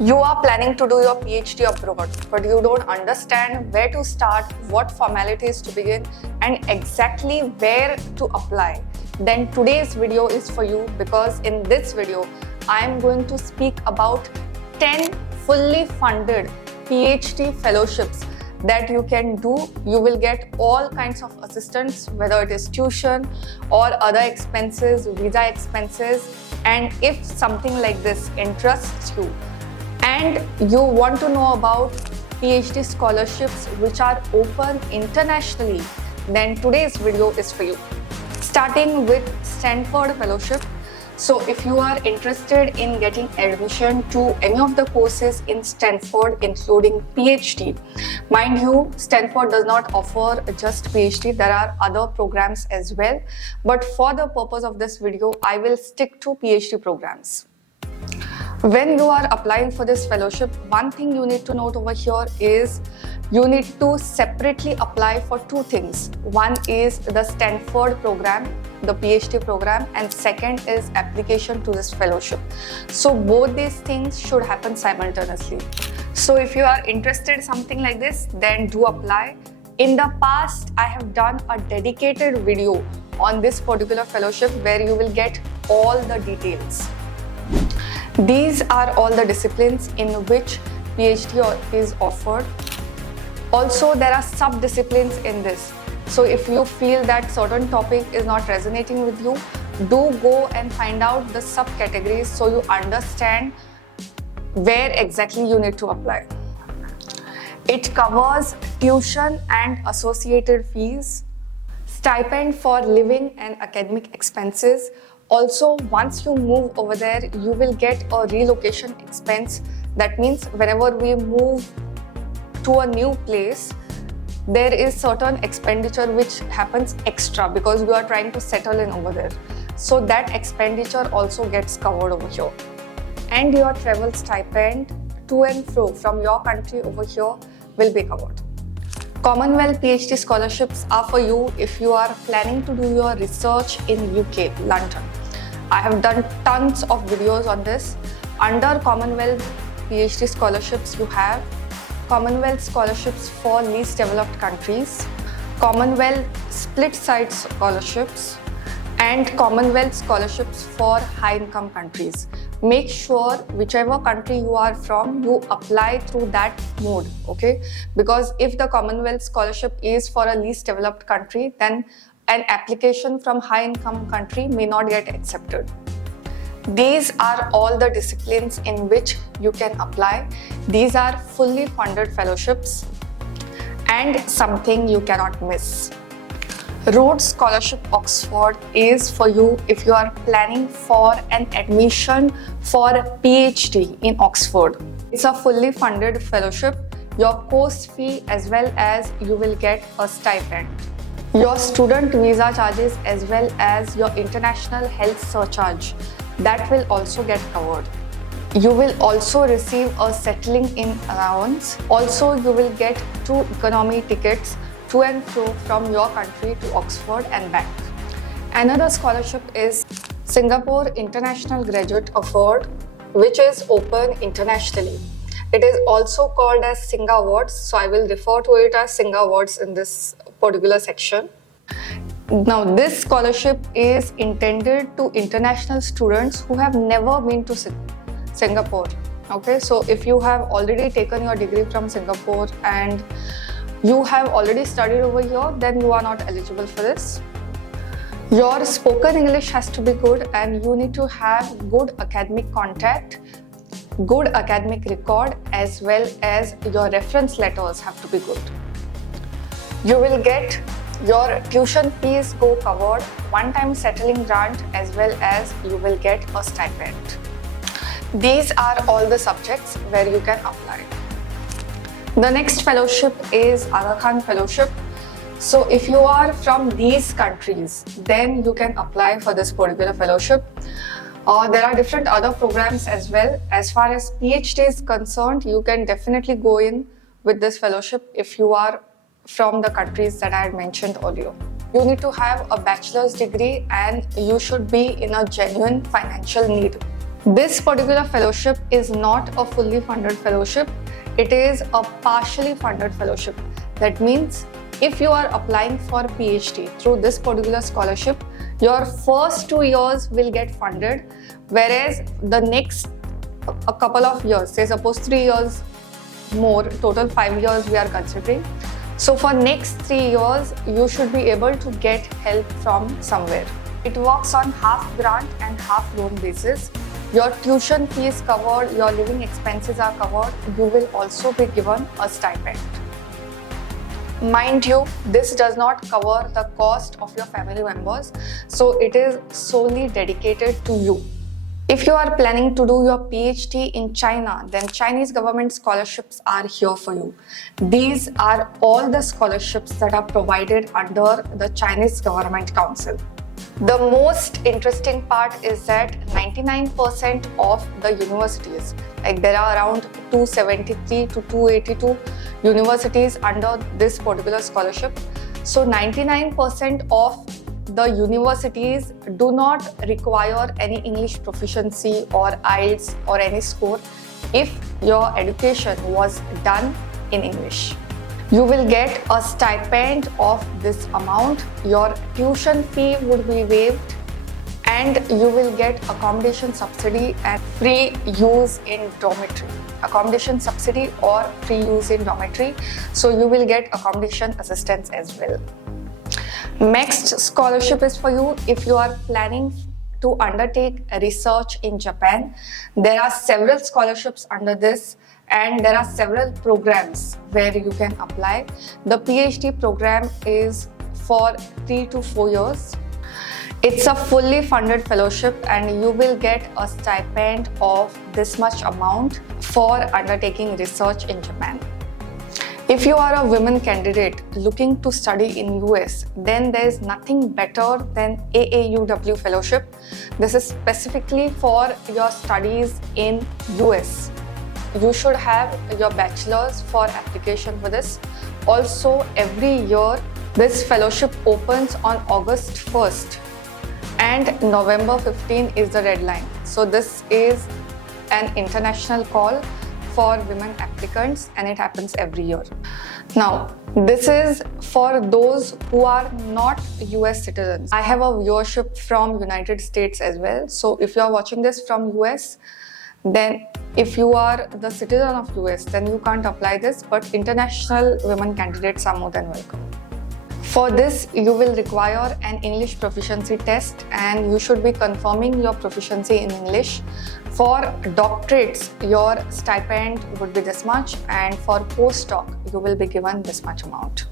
You are planning to do your PhD abroad, but you don't understand where to start, what formalities to begin, and exactly where to apply. Then today's video is for you, because in this video, I am going to speak about 10 fully funded PhD fellowships that you can do. You will get all kinds of assistance, whether it is tuition or other expenses, visa expenses. And if something like this interests you, and you want to know about PhD scholarships which are open internationally, then today's video is for you. Starting with Stanford Fellowship. So if you are interested in getting admission to any of the courses in Stanford, including PhD, mind you, Stanford does not offer just PhD, there are other programs as well. But for the purpose of this video, I will stick to PhD programs. When you are applying for this fellowship, one thing you need to note over here is you need to separately apply for two things. One is the Stanford program, the PhD program, and second is application to this fellowship. So both these things should happen simultaneously. So if you are interested in something like this, then do apply. In the past, I have done a dedicated video on this particular fellowship where you will get all the details. These are all the disciplines in which PhD is offered. Also, there are sub-disciplines in this. So if you feel that certain topic is not resonating with you, do go and find out the subcategories so you understand where exactly you need to apply. It covers tuition and associated fees, stipend for living and academic expenses. Also, once you move over there, you will get a relocation expense. That means whenever we move to a new place, there is certain expenditure which happens extra because we are trying to settle in over there. So that expenditure also gets covered over here. And your travel stipend to and fro from your country over here will be covered. Commonwealth PhD scholarships are for you if you are planning to do your research in UK, London. I have done tons of videos on this. Under Commonwealth PhD scholarships, you have Commonwealth scholarships for least developed countries, Commonwealth split side scholarships, and Commonwealth scholarships for high income countries. Make sure whichever country you are from, you apply through that mode, okay? Because if the Commonwealth scholarship is for a least developed country, then an application from high income country may not get accepted. These are all the disciplines in which you can apply. These are fully funded fellowships and something you cannot miss. Rhodes Scholarship Oxford is for you if you are planning for an admission for PhD in Oxford. It's a fully funded fellowship. Your course fee as well as you will get a stipend. Your student visa charges as well as your international health surcharge, that will also get covered. You will also receive a settling in allowance. Also, you will get 2 economy tickets to and fro from your country to Oxford and back. Another scholarship is Singapore International Graduate Award, which is open internationally. It is also called as Singa Awards, so I will refer to it as Singa Awards in this particular section. Now, this scholarship is intended to international students who have never been to Singapore. Okay, so if you have already taken your degree from Singapore and you have already studied over here, then you are not eligible for this. Your spoken English has to be good and you need to have good academic contact, good academic record, as well as your reference letters have to be good. You will get your tuition fees go covered, one-time settling grant, as well as you will get a stipend. These are all the subjects where you can apply. The next fellowship is Aga Khan Fellowship. So if you are from these countries, then you can apply for this particular fellowship. There are different other programs as well. As far as PhD is concerned, you can definitely go in with this fellowship if you are from the countries that I had mentioned earlier. You need to have a bachelor's degree and you should be in a genuine financial need. This particular fellowship is not a fully funded fellowship. It is a partially funded fellowship. That means if you are applying for PhD through this particular scholarship, your first 2 years will get funded, whereas the next a couple of years, say suppose 3 years more, total 5 years we are considering. So for next 3 years, you should be able to get help from somewhere. It works on half grant and half loan basis. Your tuition fee is covered, your living expenses are covered. You will also be given a stipend. Mind you, this does not cover the cost of your family members, so it is solely dedicated to you. If you are planning to do your PhD in China, then Chinese government scholarships are here for you. These are all the scholarships that are provided under the Chinese Government Council. The most interesting part is that 99% of the universities, like there are around 273 to 282 universities under this particular scholarship. So 99% of the universities do not require any English proficiency or IELTS or any score if your education was done in English. You will get a stipend of this amount, your tuition fee would be waived, and you will get accommodation subsidy and free use in dormitory. Accommodation subsidy or free use in dormitory. So you will get accommodation assistance as well. Next scholarship is for you if you are planning to undertake research in Japan. There are several scholarships under this, and there are several programs where you can apply. The PhD program is for 3 to 4 years. It's a fully funded fellowship and you will get a stipend of this much amount for undertaking research in Japan. If you are a women candidate looking to study in US, then there is nothing better than AAUW fellowship. This is specifically for your studies in US. You should have your bachelor's for application for this. Also, every year, this fellowship opens on August 1st and November 15 is the deadline. So this is an international call for women applicants and it happens every year. Now, this is for those who are not US citizens. I have a viewership from United States as well. So if you are watching this from US, then if you are the citizen of US, then you can't apply this, but international women candidates are more than welcome. For this, you will require an English proficiency test and you should be confirming your proficiency in English. For doctorates, your stipend would be this much, and for postdoc, you will be given this much amount.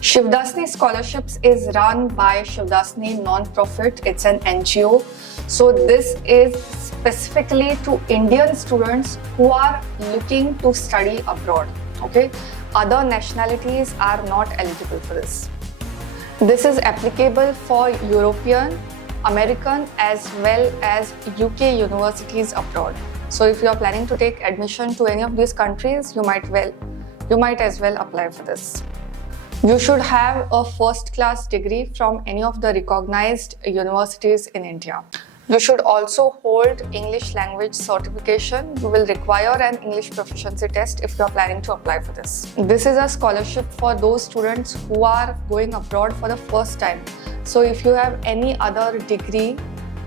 Shivdasani Scholarships is run by Shivdasani Non-Profit. It's an NGO. So this is specifically to Indian students who are looking to study abroad. Okay, other nationalities are not eligible for this. This is applicable for European, American as well as UK universities abroad. So if you are planning to take admission to any of these countries, you might as well apply for this. You should have a first-class degree from any of the recognized universities in India. You should also hold English language certification. You will require an English proficiency test if you are planning to apply for this. This is a scholarship for those students who are going abroad for the first time. So if you have any other degree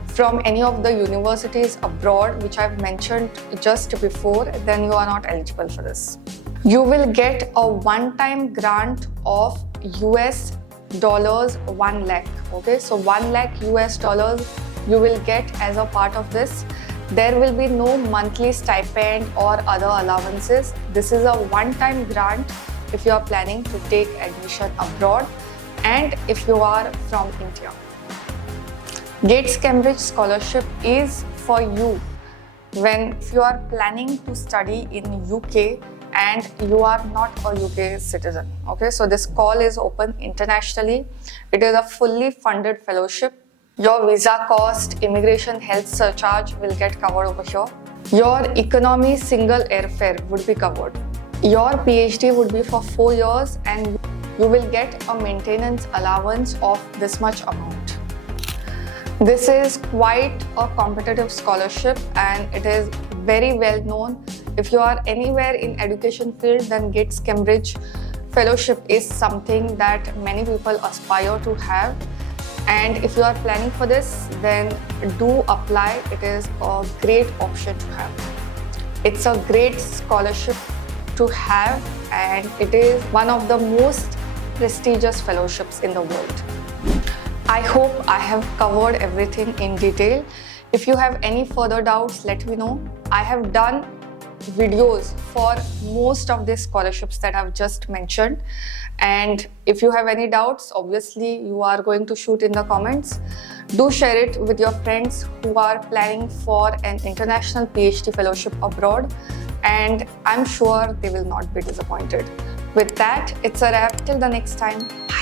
from any of the universities abroad, which I've mentioned just before, then you are not eligible for this. You will get a one-time grant of US dollars 1 lakh. Okay, so 1 lakh US dollars you will get as a part of this. There will be no monthly stipend or other allowances. This is a one-time grant if you are planning to take admission abroad and if you are from India. Gates Cambridge Scholarship is for you if you are planning to study in UK and you are not a UK citizen. Okay, so this call is open internationally. It is a fully funded fellowship. Your visa cost, immigration health surcharge will get covered over here. Your economy single airfare would be covered. Your PhD would be for 4 years and you will get a maintenance allowance of this much amount. This is quite a competitive scholarship and it is very well known. If you are anywhere in education field, then GITS Cambridge Fellowship is something that many people aspire to have. And if you are planning for this, then do apply. It is a great option to have. It's a great scholarship to have and it is one of the most prestigious fellowships in the world. I hope I have covered everything in detail. If you have any further doubts, let me know. I have done videos for most of these scholarships that I've just mentioned. And if you have any doubts, obviously you are going to shoot in the comments. Do share it with your friends who are planning for an international PhD fellowship abroad. And I'm sure they will not be disappointed. With that, it's a wrap. Till the next time. Bye.